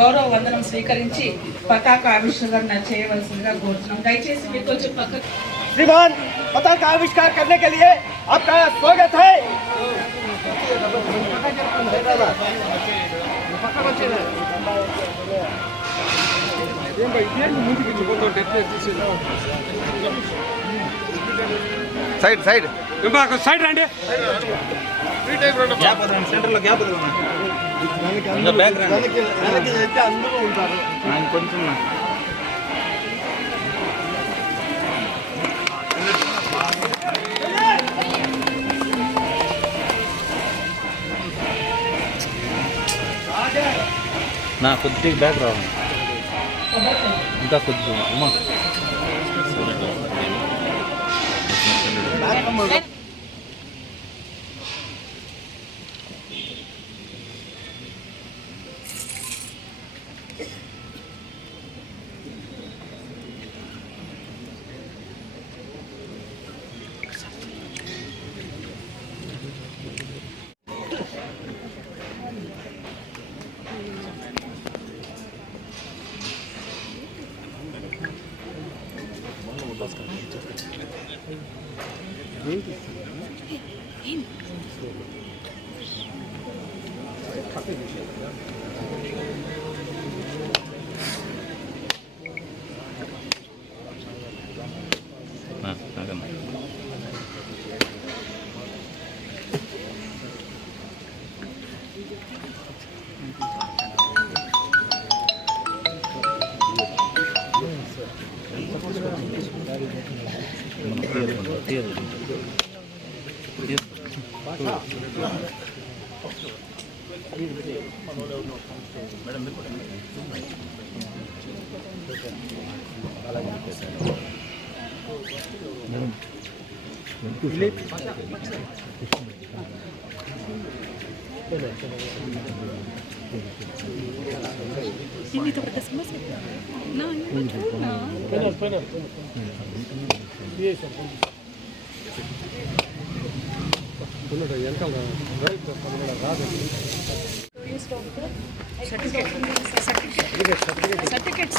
గౌరవ వందనం స్వీకరించి పతాక ఆవిష్కరణ చేయవలసిందిగా కోరుతున్నాం. దయచేసి మీరు కొంచెం పక్కకు. श्रीमान पताका आविष्कार करने के लिए आपका स्वागत है। సైడ్ సైడ్ సైడ్ రండి. సెంటర్ లో గ్యాప్ అందరూ ఉంటారు కొంచెం నా కొద్దిగా బ్యాక్ రావాలి ఇంకా కొద్దిగా అమ్మా Ini tu pedas mas. Nah, ini tu na. Benar. Yes. Benar yang kalau right kalau raga. Certificates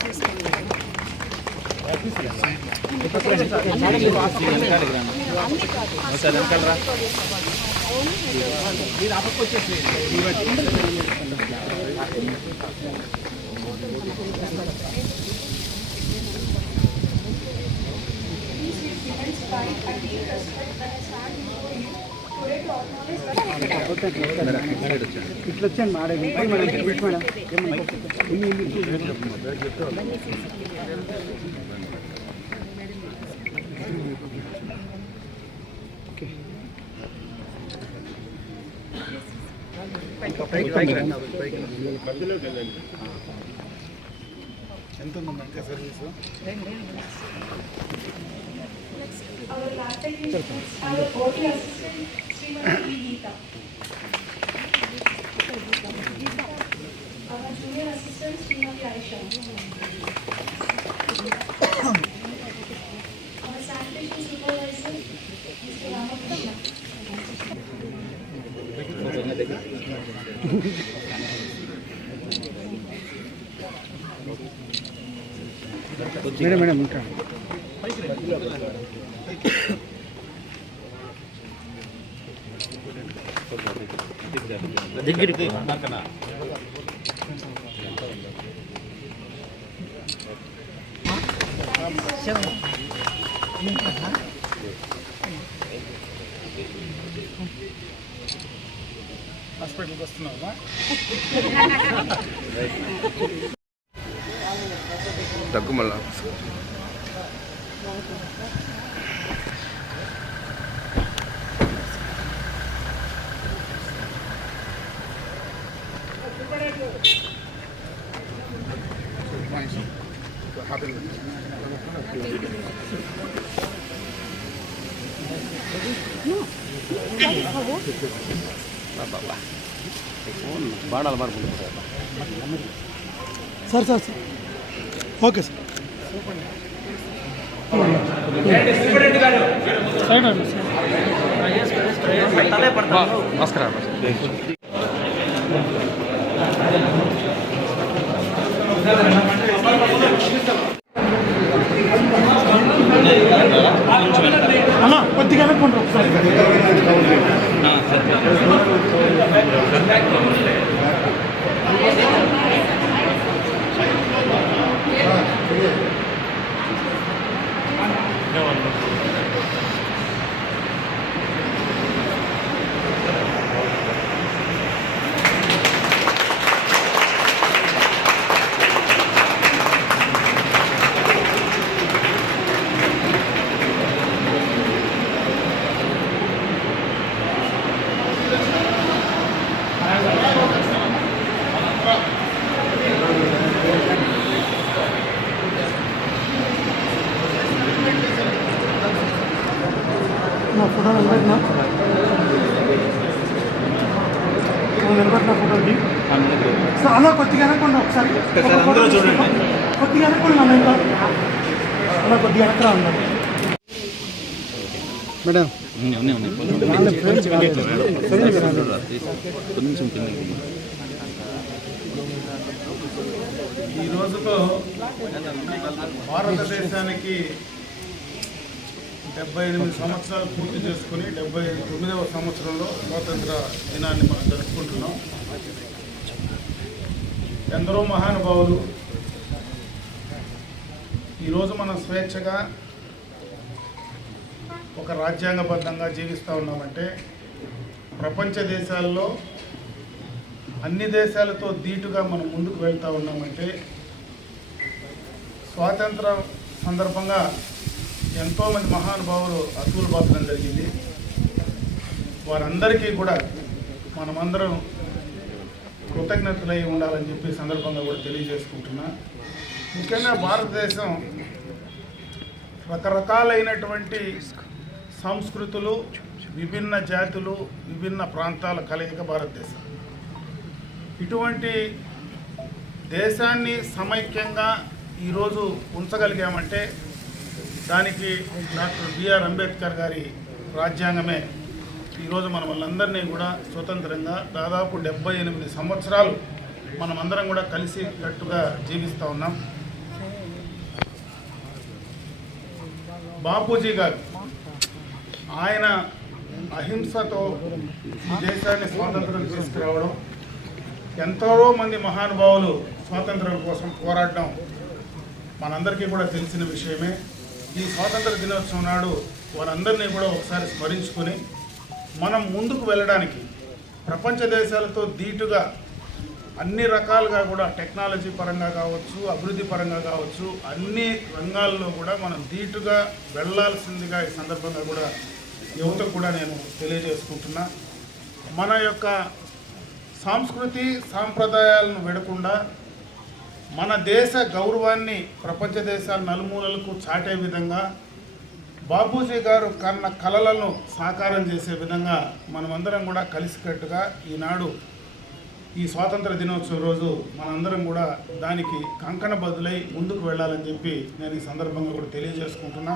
ఇట్లా వచ్చాను మేడం ఎంత ఉందమ్మా ఇంకా service our junior assistant Srimati Aisha, our sanitation supervisor Mr. Ramakrishna, madam ఇంకా దగ్గరికి హాస్పిటల్కి వస్తున్నావా? దగ్గు మళ్ళా బాణాలు మార్పులు sir sir sir okay sir నమస్కారం. అన్న కొద్దిగా అనుకుంటారు ఒకసారి నా ఫోటో నిలబెట్టినా నిలబెట్టిన ఫోటోకి అన్న కొద్దిగా అనుకోండి ఒకసారి కొద్దిగా అనుకోండి అన్న ఇంకా అన్న కొద్దిగా వెనకరా ఉన్నా మేడం ఈ రోజుతో భారతదేశానికి 78 సంవత్సరాలు పూర్తి చేసుకుని 79వ సంవత్సరంలో స్వాతంత్ర దినాన్ని మనం జరుపుకుంటున్నాం. ఎందరో మహానుభావులు ఈరోజు మనం స్వేచ్ఛగా ఒక రాజ్యాంగబద్ధంగా జీవిస్తూ ఉన్నామంటే ప్రపంచ దేశాల్లో అన్ని దేశాలతో ధీటుగా మనం ముందుకు వెళ్తూ ఉన్నామంటే స్వాతంత్ర సందర్భంగా ఎంతోమంది మహానుభావులు అసూలు బాధడం జరిగింది. వారందరికీ కూడా మనమందరం కృతజ్ఞతలై ఉండాలని చెప్పి సందర్భంగా కూడా తెలియజేసుకుంటున్నా. ముఖ్యంగా భారతదేశం రకరకాలైనటువంటి సంస్కృతులు, విభిన్న జాతులు, విభిన్న ప్రాంతాల కలయిక భారతదేశం. ఇటువంటి దేశాన్ని సమైక్యంగా ఈరోజు ఉంచగలిగామంటే దానికి డాక్టర్ బిఆర్ అంబేద్కర్ గారి రాజ్యాంగమే ఈరోజు మన వాళ్ళందరినీ కూడా స్వతంత్రంగా దాదాపు 78 సంవత్సరాలు మనమందరం కూడా కలిసి కట్టుగా జీవిస్తూ ఉన్నాం. బాపూజీ గారు ఆయన అహింసతో ఈ దేశాన్ని స్వాతంత్రం తీసుకురావడం, ఎంతో మంది మహానుభావులు స్వాతంత్రం కోసం పోరాడడం మనందరికీ కూడా తెలిసిన విషయమే. ఈ స్వాతంత్ర దినోత్సవం నాడు వారందరినీ కూడా ఒకసారి స్మరించుకొని మనం ముందుకు వెళ్ళడానికి ప్రపంచ దేశాలతో ధీటుగా అన్ని రకాలుగా కూడా టెక్నాలజీ పరంగా కావచ్చు, అభివృద్ధి పరంగా కావచ్చు, అన్ని రంగాల్లో కూడా మనం ధీటుగా వెళ్ళాల్సిందిగా ఈ సందర్భంగా కూడా యువతకు కూడా నేను తెలియజేసుకుంటున్నా. మన యొక్క సంస్కృతి సాంప్రదాయాలను విడకుండా మన దేశ గౌరవాన్ని ప్రపంచ దేశాల నలుమూలలకు చాటే విధంగా బాపూజీ గారు కన్న కలలను సాకారం చేసే విధంగా మనమందరం కూడా కలిసికట్టుగా ఈనాడు ఈ స్వాతంత్ర దినోత్సవం రోజు మనందరం కూడా దానికి కంకణబద్దులై ముందుకు వెళ్ళాలని చెప్పి నేను ఈ సందర్భంగా కూడా తెలియజేసుకుంటున్నా.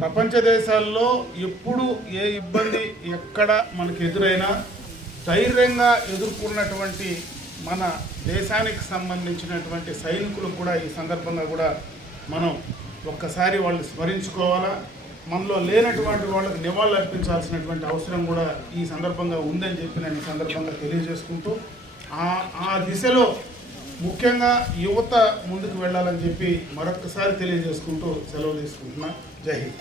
ప్రపంచ దేశాల్లో ఎప్పుడు ఏ ఇబ్బంది ఎక్కడ మనకు ఎదురైనా ధైర్యంగా ఎదుర్కొన్నటువంటి మన దేశానికి సంబంధించినటువంటి సైనికులు కూడా ఈ సందర్భంగా కూడా మనం ఒక్కసారి వాళ్ళు స్మరించుకోవాలా. మనలో లేనటువంటి వాళ్ళకి నివాళులు అర్పించాల్సినటువంటి అవసరం కూడా ఈ సందర్భంగా ఉందని చెప్పి నేను ఈ సందర్భంగా తెలియజేసుకుంటూ ఆ దిశలో ముఖ్యంగా యువత ముందుకు వెళ్ళాలని చెప్పి మరొకసారి తెలియజేసుకుంటూ సెలవు తీసుకుంటున్నా. జై హింద్.